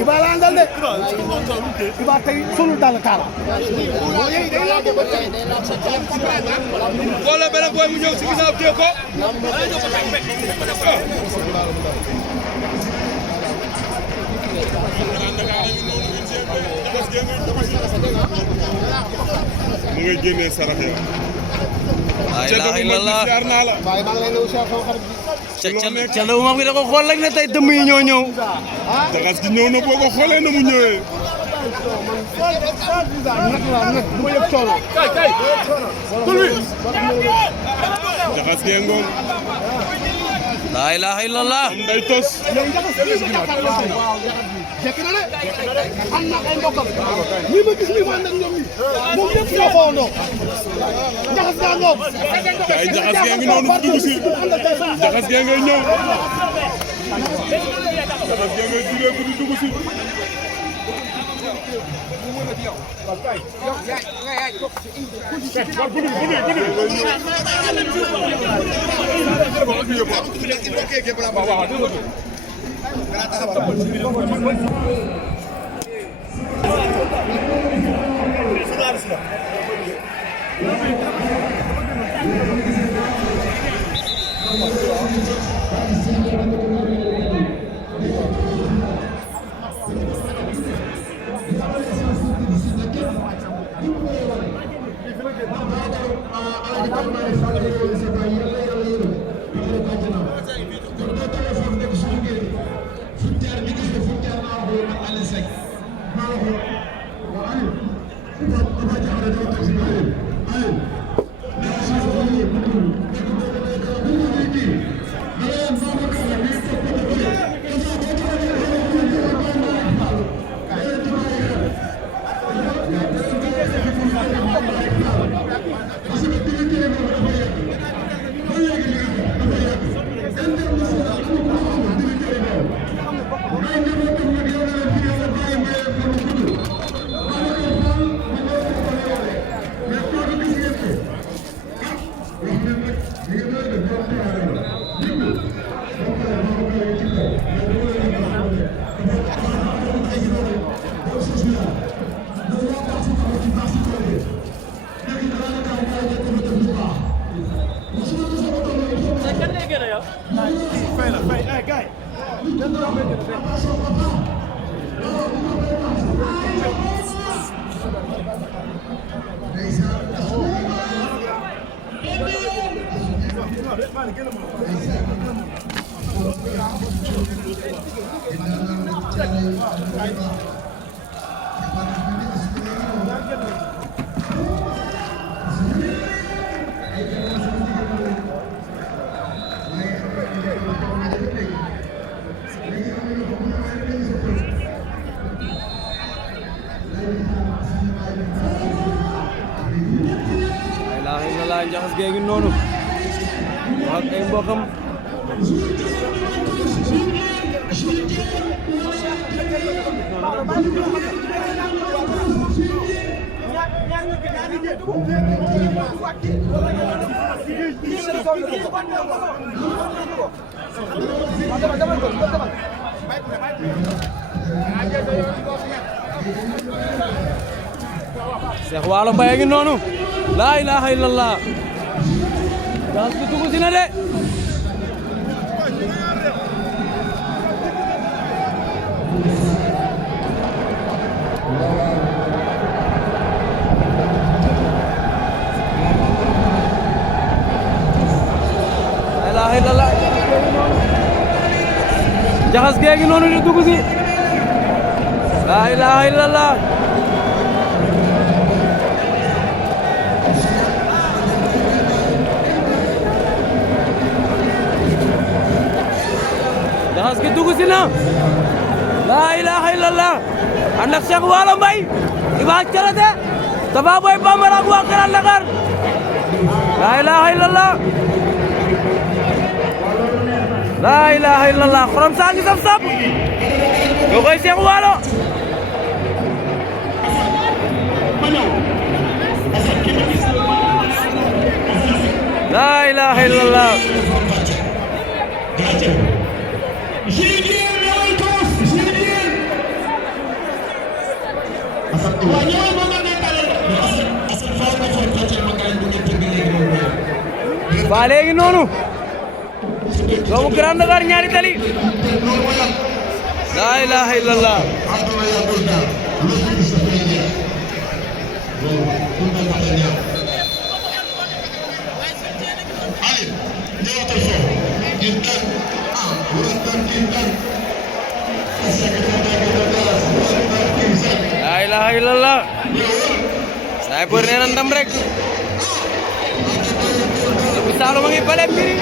Iba la andal de Iba tey sunu dal taal wala beneen boy mu ñëw ci ginnaaw téye ko mu ngay génnee sarax ya la ilaha illallah baay maa ngi lay nuyu sama xarit ca la ma fi da ko xool rek ne tey dëmm yi ñoo ñëw jaxas gi ñëw na boo ko xoolee na mu ñëwee nag du ma yëg coono jaxas gee ngoon la ilaha illallah day tos jekk na de am na ay mbokkam ñi ma gis ni ma ànd ak ñoom ñi moom ñëpp ñoo fawandoo jaxas gaa ngoom ay jaxas gee ngi noonu dugg si jaxas gee ngay ñëw jaxas gee ngay jugee ku di dugg si jaxas gee ngi noonu wax ak ay mbokkam Cheikh Waalo Mbaye ngi noonu la ilaha illallah jaxas gi dugg si na de la ilaha illallah jaxas gi noonu di dugg si La ilaha illallah. Jaxas gi dugg si na. La ilaha illallah. ànd ak Cheikh Waalo Mbaye Iba Thiarate Tapha Boy Bambara ak waa Grand Dakar. La ilaha illallah. La ilaha illallah. xorom saa ngi saf saf. yoo koy Cheikh Waalo. La ilaha illallah. waa léegi noonu doomu Grand Dakar ñaari tali. La ilaha illallah. La ilaha illallah. Sniper nee na ndam rek. Saalum a ngi bale mbiri